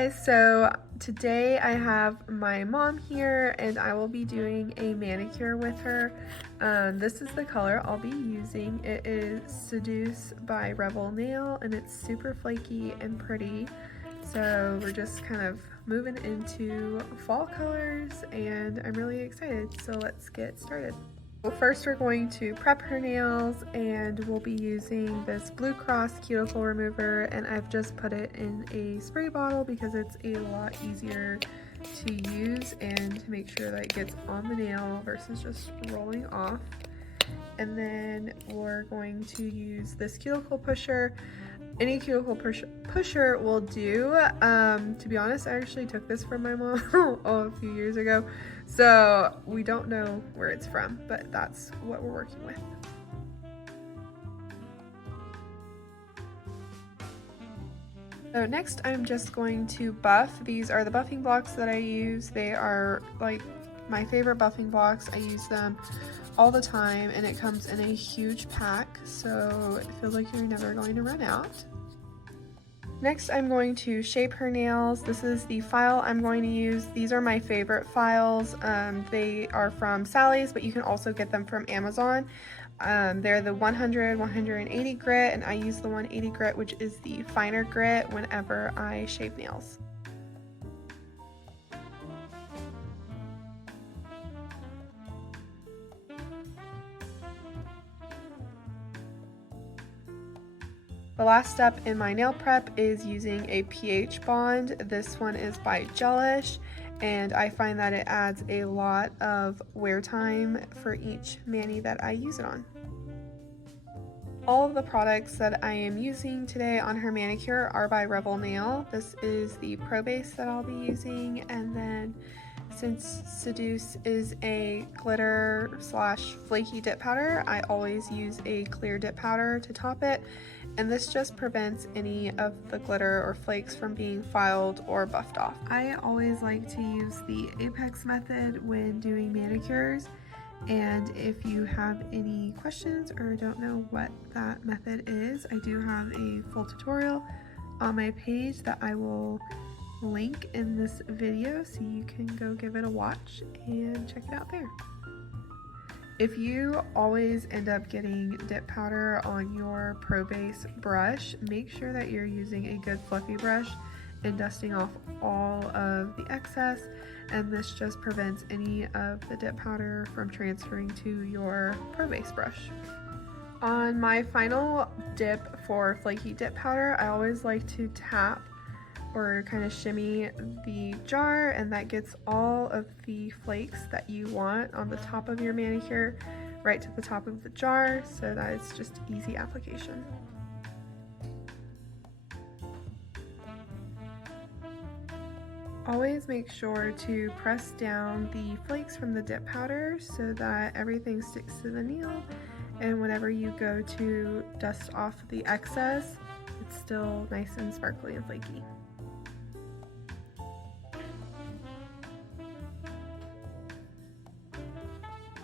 guys, so today I have my mom here and I will be doing a manicure with her. This is the color I'll be using. It is Seduce by Rebel Nail and it's super flaky and pretty. So we're just kind of moving into fall colors and I'm really excited. So let's get started. Well, first we're going to prep her nails and we'll be using this Blue Cross cuticle remover, and I've just put it in a spray bottle because it's a lot easier to use and to make sure that it gets on the nail versus just rolling off. And then we're going to use this cuticle pusher. Any cuticle pusher will do. To be honest, I actually took this from my mom a few years ago, so we don't know where it's from, but that's what we're working with. So next I'm just going to buff. These are the buffing blocks that I use. They are like my favorite buffing blocks. I use them all the time and it comes in a huge pack, so it feels like you're never going to run out. Next I'm going to shape her nails. This is the file I'm going to use. These are my favorite files. They are from Sally's, but you can also get them from Amazon. They're the 100-180 grit, and I use the 180 grit, which is the finer grit, whenever I shape nails. The last step in my nail prep is using a pH bond. This one is by Gelish, and I find that it adds a lot of wear time for each mani that I use it on. All of the products that I am using today on her manicure are by Rebel Nail. This is the Pro Base that I'll be using, and then since Seduce is a glitter slash flaky dip powder, I always use a clear dip powder to top it, and this just prevents any of the glitter or flakes from being filed or buffed off. I always like to use the Apex method when doing manicures, and if you have any questions or don't know what that method is, I do have a full tutorial on my page that I will link in this video, so you can go give it a watch and check it out there. If you always end up getting dip powder on your Pro Base brush, make sure that you're using a good fluffy brush and dusting off all of the excess, and this just prevents any of the dip powder from transferring to your Pro Base brush. On my final dip for flaky dip powder, I always like to tap or kind of shimmy the jar, and that gets all of the flakes that you want on the top of your manicure right to the top of the jar, so that it's just easy application. Always make sure to press down the flakes from the dip powder so that everything sticks to the nail, and whenever you go to dust off the excess, it's still nice and sparkly and flaky.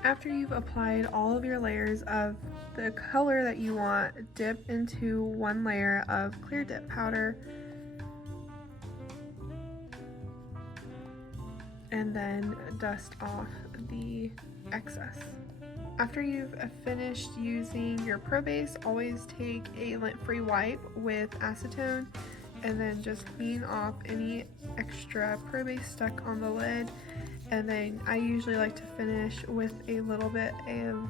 After you've applied all of your layers of the color that you want, dip into one layer of clear dip powder and then dust off the excess. After you've finished using your Pro Base, always take a lint-free wipe with acetone and then just clean off any extra Pro Base stuck on the lid. And then I usually like to finish with a little bit of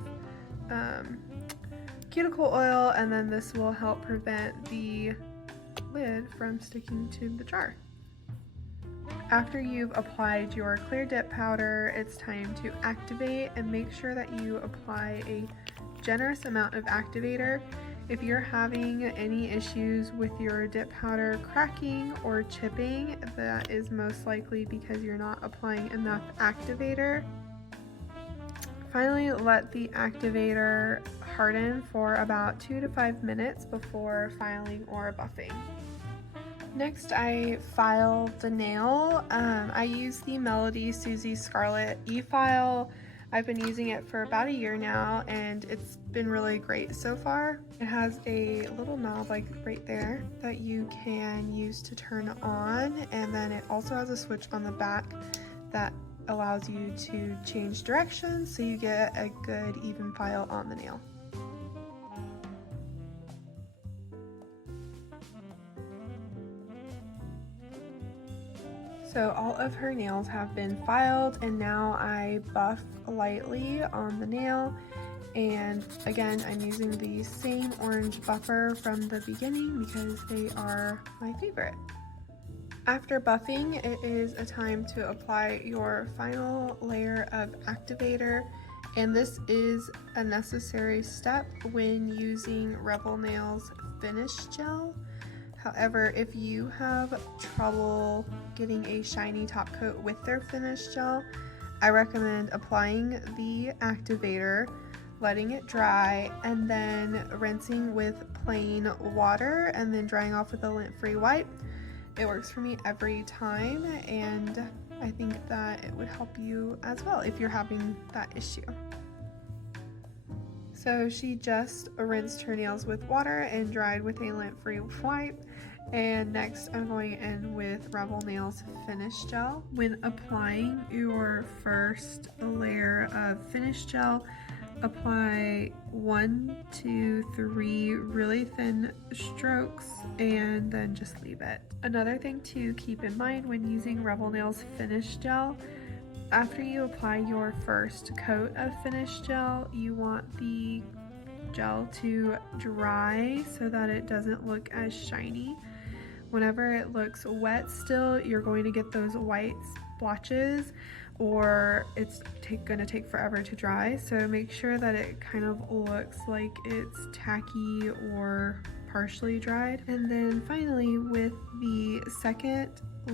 cuticle oil, and then this will help prevent the lid from sticking to the jar. After you've applied your clear dip powder, it's time to activate, and make sure that you apply a generous amount of activator. If you're having any issues with your dip powder cracking or chipping, that is most likely because you're not applying enough activator. Finally, let the activator harden for about 2 to 5 minutes before filing or buffing. Next, I file the nail. I use the Melody Susie Scarlett e-file. I've been using it for about a year now and it's been really great so far. It has a little knob like right there that you can use to turn on, and then it also has a switch on the back that allows you to change direction so you get a good even file on the nail. So all of her nails have been filed, and now I buff lightly on the nail. And again, I'm using the same orange buffer from the beginning because they are my favorite. After buffing, it is a time to apply your final layer of activator, and this is a necessary step when using Rebel Nails Finish Gel. However, if you have trouble getting a shiny top coat with their finish gel, I recommend applying the activator, letting it dry, and then rinsing with plain water and then drying off with a lint-free wipe. It works for me every time, and I think that it would help you as well if you're having that issue. So she just rinsed her nails with water and dried with a lint-free wipe. And next I'm going in with Rebel Nails Finish Gel. When applying your first layer of finish gel, apply 1, 2, 3 really thin strokes and then just leave it. Another thing to keep in mind when using Rebel Nails Finish Gel, after you apply your first coat of finish gel, you want the gel to dry so that it doesn't look as shiny. Whenever it looks wet still, you're going to get those white splotches, or it's going to take forever to dry. So make sure that it kind of looks like it's tacky or partially dried. And then finally, with the second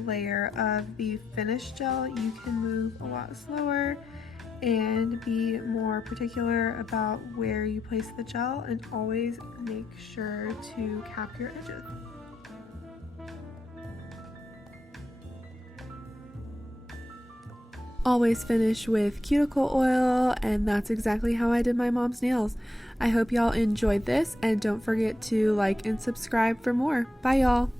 layer of the finish gel, you can move a lot slower and be more particular about where you place the gel, and always make sure to cap your edges. Always finish with cuticle oil, and that's exactly how I did my mom's nails. I hope y'all enjoyed this, and don't forget to like and subscribe for more. Bye y'all!